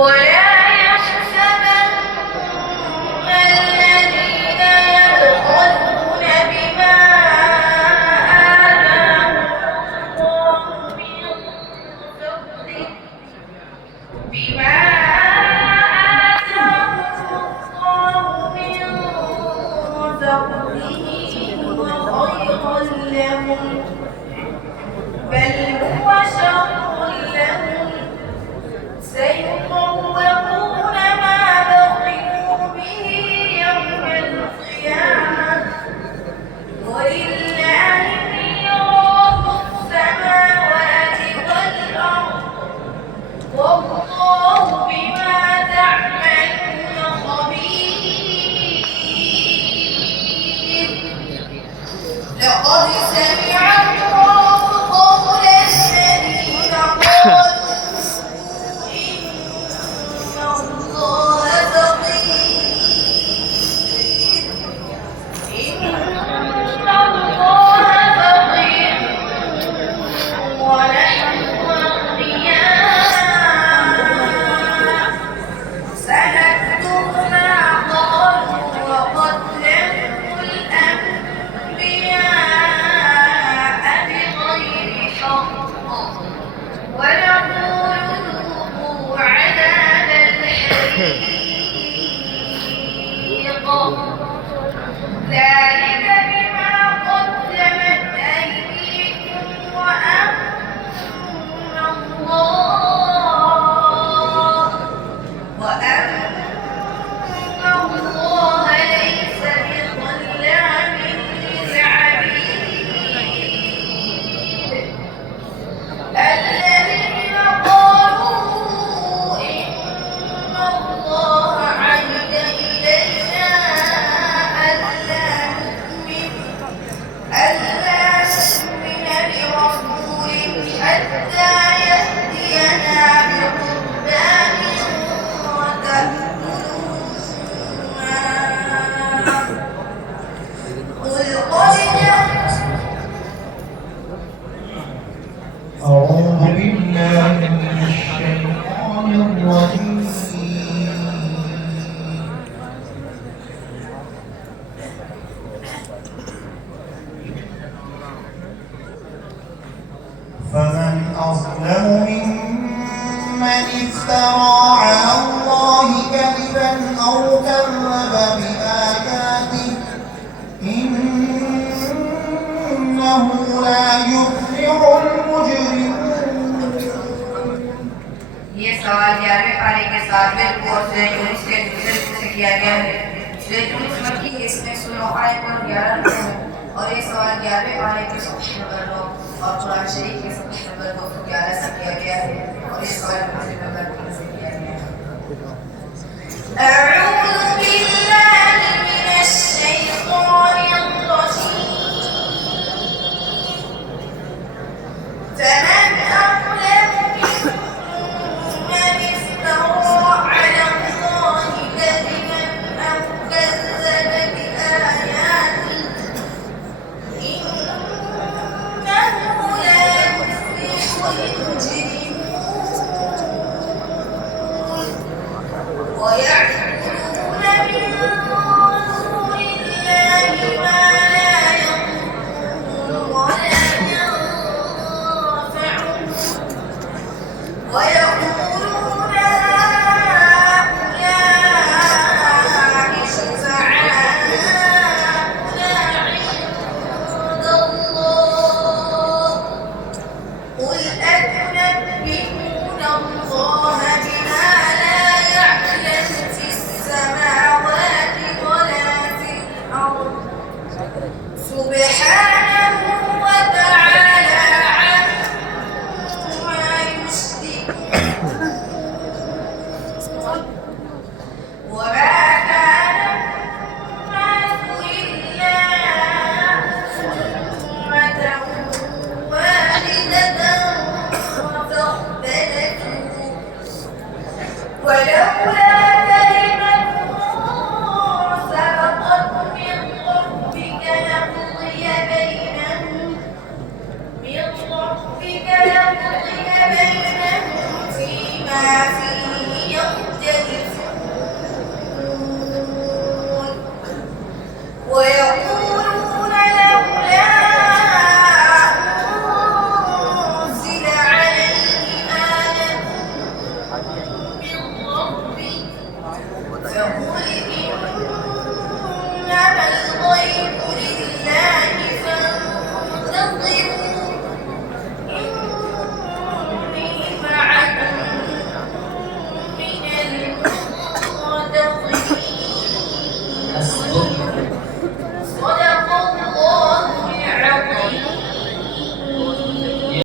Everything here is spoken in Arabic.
ولا يحسبن الذين يبخلون بما آتاهم الله من فضله وخيرا لهم بل هو شر لهم سيطوقون ما بخلوا به يوم القيامة ولله ميراث السماوات والأرض والله بما تعملون خبير لقد سمع الله قول الذين قالوا إن الله فقير ونحن أغنياء سنكتب ما قالوا وقتلهم الأنبياء بغير حق ونقول ذوقوا عذاب الحريق ذلك بما قدمت أيديكم وأن الله ليس بظلام للعبيد الذين قالوا إن الله عهد إلينا ألا نؤمن لرسول حتى يأتينا بقربان وتأكلونها قل قد أعوذ بالله من الشيطان الرجيم فمن أظلم ممن افترى على الله كذبا أو كذب بآياته إنه لا يفلح المجرمون. ये सवाल 11वें पारे के 7वें कोर्स से यूनिट के दूसरे से किया गया है। सूरह यूनुस मक्की है, इसमें 16 आयत और 11 रुकू हैं और ये सवाल 11वें पारे के सफ़े नंबर 9 और कुरान शरीफ के सफ़े नंबर 211 से किया गया है और ये सवाल नंबर 3 से किया गया है।